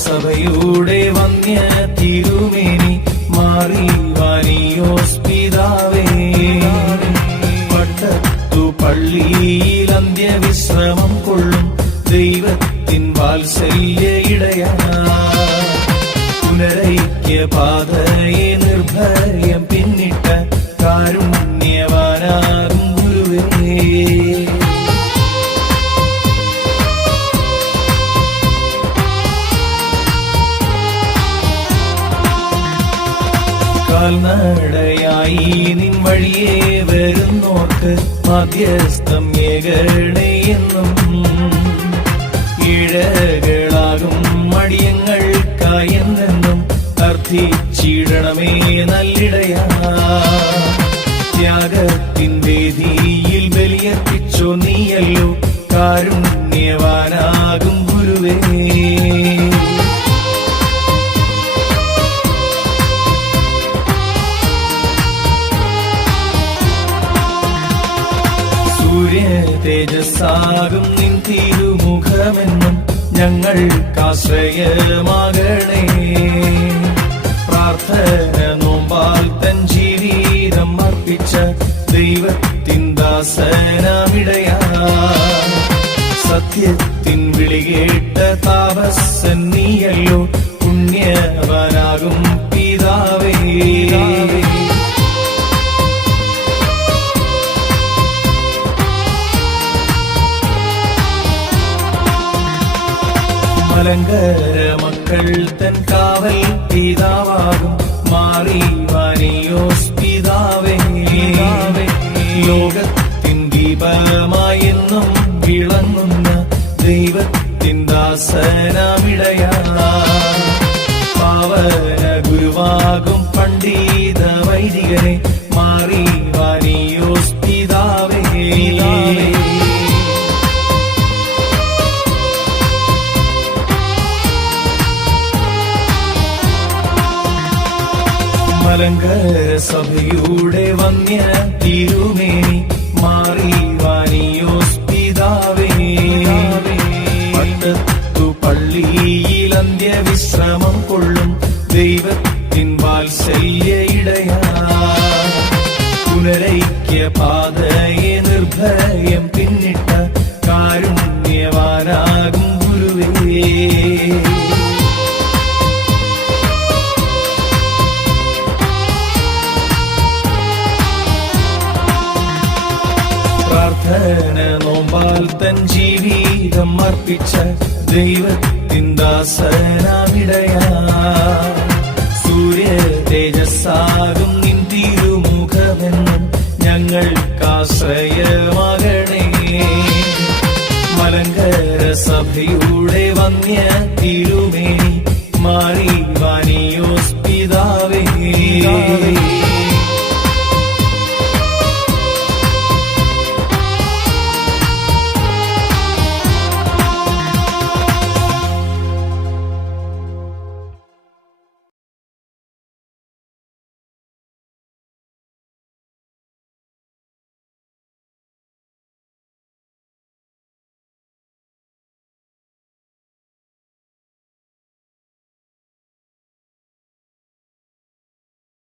സഭയുടെ വന്യ തിരുമേനി മാറി വാനിയോസ്പിതാവേ പട്ടത്തു പള്ളിയിൽ അന്ത്യവിശ്രമം കൊള്ളും ദൈവത്തിൻ വാത്സല്യ ഇടയ. പുനരൈക്യ പാതയെ നിൻ വഴിയെ വരുന്നോർക്ക് മധ്യസ്ഥം ഏകണയെന്നും ഇഴകളാകും മടിയങ്ങൾക്കായെന്നെന്നും അർത്ഥിച്ചിടണമേ നല്ലിടയാ. ത്യാഗത്തിൻ വേദിയിൽ ബലിയർപ്പിച്ചോ നീയല്ലോ കാരുണ്യവാനാകും ഗുരുവേ. തേജസ്സാകും നിൻ തിരുമുഖമെന്നും ഞങ്ങൾക്കാശ്രയമാകണേ പ്രാർത്ഥന നോമ്പാൽ തൻ ജീവിതം അർപ്പിച്ച ദൈവത്തിൻ ദാസനമിടയാ സത്യത്തിൻ വിളികേട്ട താപസൻ നീയല്ലോ പുണ്യവനാകും പിതാവേ. മലങ്കര മക്കൾ തൻ കാവൽ പിതാവാകും. മാറി വാനിയോസ് പിതാവേ. ലോകത്തിൻ ദീപമായെന്നും വിളങ്ങുന്ന ദൈവത്തിൻ ദാസനമിടയ. പാവന ഗുരുവാകും പണ്ഡിത വൈദികനെ മലങ്കര സഭയുടെ വന്യ തിരുമേനി മാറി വാനിയോസ് പിതാവേ. പട്ടത്തു പള്ളിയിൽ അന്ത്യവിശ്രമം കൊള്ളും ദൈവത്തിൻ വാത്സല്യ ഇടയാ പുനരൈക്യ പാതയെ നിർഭയം പിന്നിട്ട കാരുണ്യവാനാകും പ്രാർത്ഥന നോമ്പാൽ തൻ ജീവിതം അർപ്പിച്ച ദൈവത്തിൻ ദാസനാമിടയാ സൂര്യ തേജസ്സാകും നിൻ തിരുമുഖമെന്നും ഞങ്ങൾക്കാശ്രയമാകണേ മലങ്കര സഭയുടെ വന്യ തിരുമേനി മാറി വാനിയോസ് പിതാവേ.